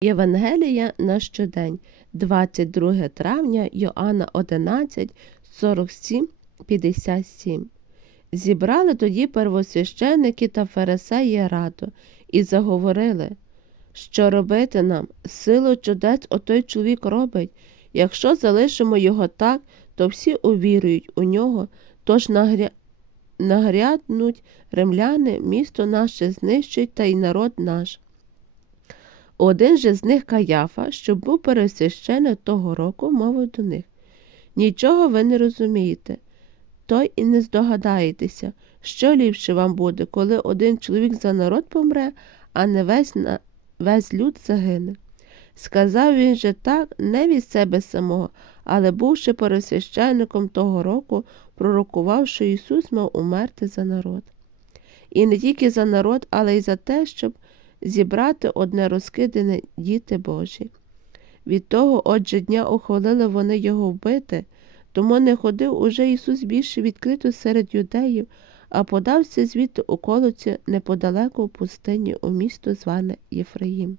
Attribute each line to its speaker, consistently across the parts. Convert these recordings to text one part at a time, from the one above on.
Speaker 1: Євангелія на щодень, 22 травня, Йоанна 11, 47, 57. Зібрали тоді первосвященники та фарисеї раду і заговорили, що робити нам, силу чудець отой чоловік робить. Якщо залишимо його так, то всі увірують у нього, тож нагря... нагряднуть римляни, місто наше знищать та й народ наш. Один же з них Каяфа, що був пересвященик того року, мовив до них Нічого ви не розумієте, то й і не здогадаєтеся, що ліпше вам буде, коли один чоловік за народ помре, а не весь, на... весь люд загине. Сказав він же так не від себе самого, але бувши пересвященником того року, пророкував, що Ісус мав умерти за народ. І не тільки за народ, але й за те, щоб зібрати одне розкидане діти Божі. Від того, отже, дня ухвалили вони його вбити, тому не ходив уже Ісус більше відкрито серед юдеїв, а подався звідти у колоці неподалеку в пустині у місто зване Єфраїм.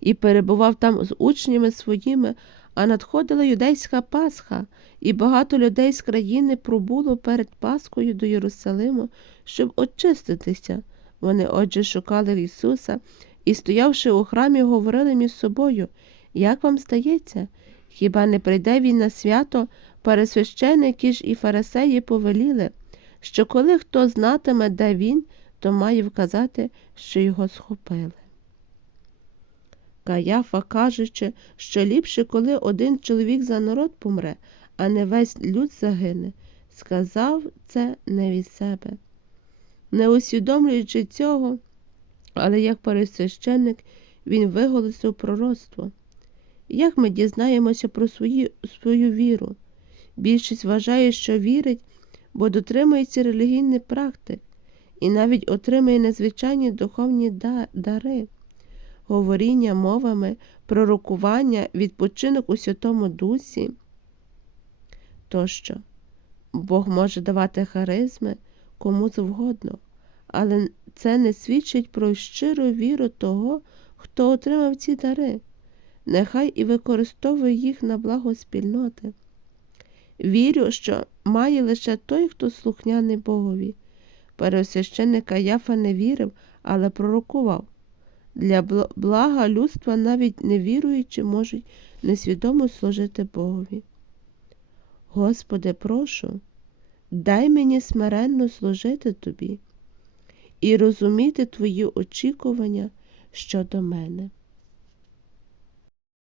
Speaker 1: І перебував там з учнями своїми, а надходила юдейська Пасха, і багато людей з країни пробуло перед Пасхою до Єрусалиму, щоб очиститися. Вони, отже, шукали Ісуса і, стоявши у храмі, говорили між собою, як вам стається? Хіба не прийде він на свято, пересвященики ж і фарисеї повеліли, що коли хто знатиме, де він, то має вказати, що його схопили. Каяфа, кажучи, що ліпше, коли один чоловік за народ помре, а не весь люд загине, сказав це не від себе. Не усвідомлюючи цього, але як пересвященник він виголосив пророцтво. Як ми дізнаємося про свої, свою віру? Більшість вважає, що вірить, бо дотримується релігійних практик і навіть отримує незвичайні духовні дари, говоріння мовами, пророкування, відпочинок у Святому Дусі тощо. Бог може давати харизми кому завгодно, але це не свідчить про щиру віру того, хто отримав ці дари. Нехай і використовує їх на благо спільноти. Вірю, що має лише той, хто слухняний Богові. Пересвященника Яфа не вірив, але пророкував. Для блага людства навіть невіруючі можуть несвідомо служити Богові. Господи, прошу, дай мені смиренно служити Тобі і розуміти Твої очікування щодо мене.